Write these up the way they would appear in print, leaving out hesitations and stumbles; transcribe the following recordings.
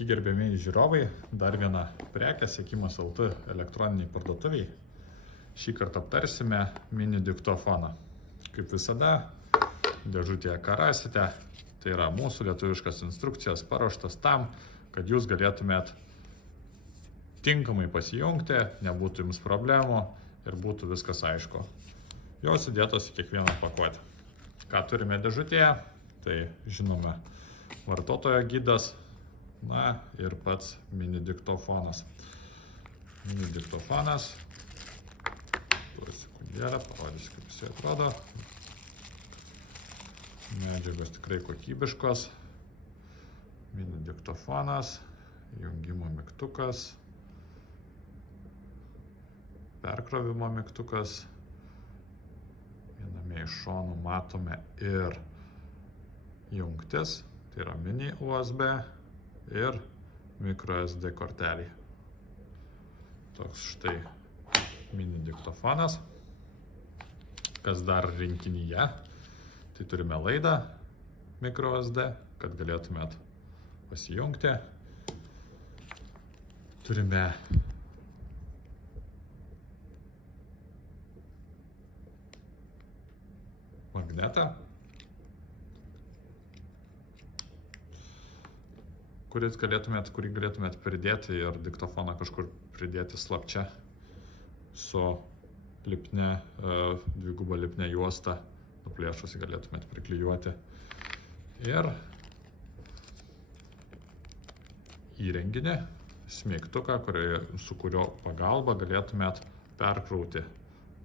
Sveiki gerbėmiai žiūrovai, dar viena prekė Siekimas LT elektroniniai parduotuviai. Šį kartą aptarsime mini diktofoną. Kaip visada, dėžutėje ką rasite, tai yra mūsų lietuviškas instrukcijas paruoštas tam, kad jūs galėtumėt tinkamai pasijungti, nebūtų jums problemų ir būtų viskas aišku. Jos sudėtos į kiekvieną pakuotę. Ką turime dėžutėje, tai žinome vartotojo gidas, na ir pats mini diktofonas. Mini diktofonas, tuoj sekundėlę, parodysiu, kaip jisai atrodo. Medžiagos tikrai kokybiškos. Mini diktofonas, jungimo mygtukas, perkrovimo mygtukas. Viename iš šonų matome ir jungtis, tai yra mini USB ir micro SD kortelė. Toks štai mini diktofonas. Kas dar rinkinyje? Tai turime laidą micro SD, kad galėtumėt pasijungti. Turime magnetą, kurį galėtumėt pridėti ir diktofoną kažkur pridėti slapčia su lipne, dviguba lipne juosta, nuplėšusi galėtumėt priklijuoti. Ir įrenginį, smeigtuką, su kurio pagalba galėtumėt perkrauti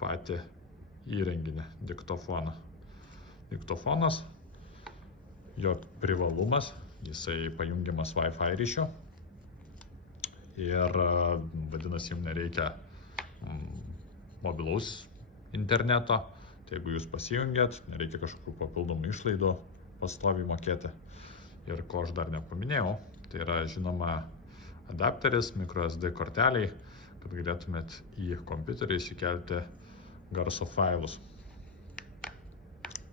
patį įrenginį, diktofoną. Diktofonas, jo privalumas, jisai pajungiamas Wi-Fi ryšiu ir vadinasi, jums nereikia mobilaus interneto. Tai jeigu jūs pasijungiat, nereikia kažkokių papildomų išlaidų pastoviai mokėti. Ir ko aš dar nepaminėjau, tai yra žinoma adapteris micro SD korteliai, kad galėtumėt į kompiuterį įsikelti garso failus.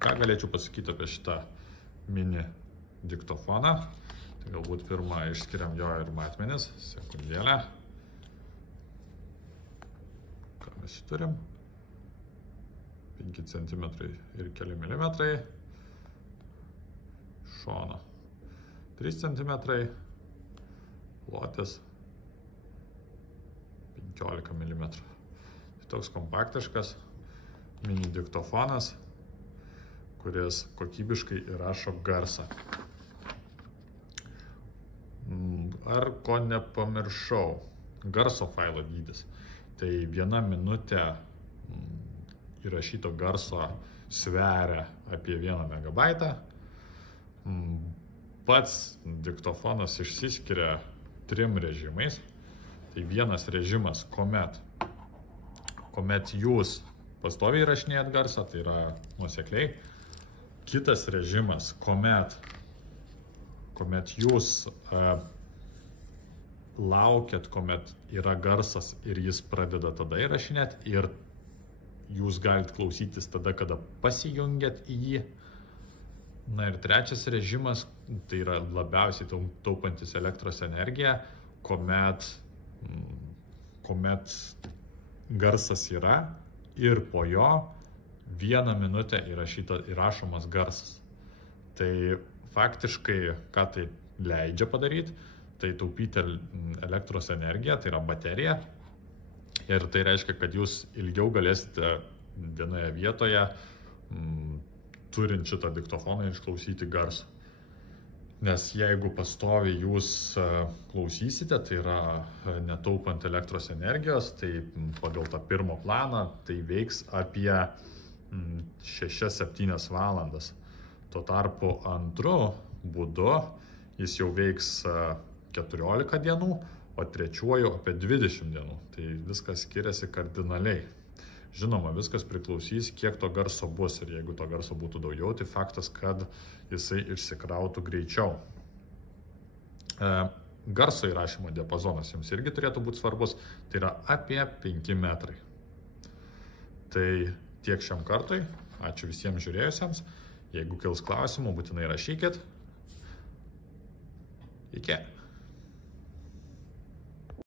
Ką galėčiau pasakyti apie šitą mini diktofoną? Tai galbūt pirmą išskiriam jo ir matmenis. Sekundėlę. Ką mes čia turim? 5 cm ir keli milimetrai. Šono 3 cm. Plotis 15 mm. Tai toks kompaktiškas mini diktofonas, kuris kokybiškai įrašo garsą. Ar ko nepamiršau? Garso failo dydis. Tai 1 minutė įrašyto garso sveria apie 1 megabaitą. Pats diktofonas išsiskiria 3 režimais. Tai vienas režimas, kuomet jūs pastoviai įrašinėjat garsą, tai yra nuosekliai. Kitas režimas, kuomet jūs laukiat, kuomet yra garsas ir jis pradeda tada įrašinėti ir jūs galite klausytis tada, kada pasijungiat į jį. Na ir trečias režimas, tai yra labiausiai taupantis elektros energiją, kuomet garsas yra ir po jo 1 minutę įrašomas garsas. Tai faktiškai, ką tai leidžia padaryti, tai taupyti elektros energiją, tai yra baterija. Ir tai reiškia, kad jūs ilgiau galėsite vienoje vietoje, turint šitą diktofoną, išklausyti garsą. Nes jeigu pastoviai jūs klausysite, tai yra netaupant elektros energijos, tai pagal tą pirmą planą tai veiks apie 6-7 valandas. Tuo tarpu antru būdu jis jau veiks 14 dienų, o trečiuoju apie 20 dienų. Tai viskas skiriasi kardinaliai. Žinoma, viskas priklausys, kiek to garso bus. Ir jeigu to garso būtų daugiau, tai faktas, kad jisai išsikrautų greičiau. Garso įrašymo diapazonas jums irgi turėtų būti svarbus. Tai yra apie 5 metrai. Tai tiek šiam kartui. Ačiū visiems žiūrėjusiems. Jeigu kils klausimų, būtinai rašykit. Iki.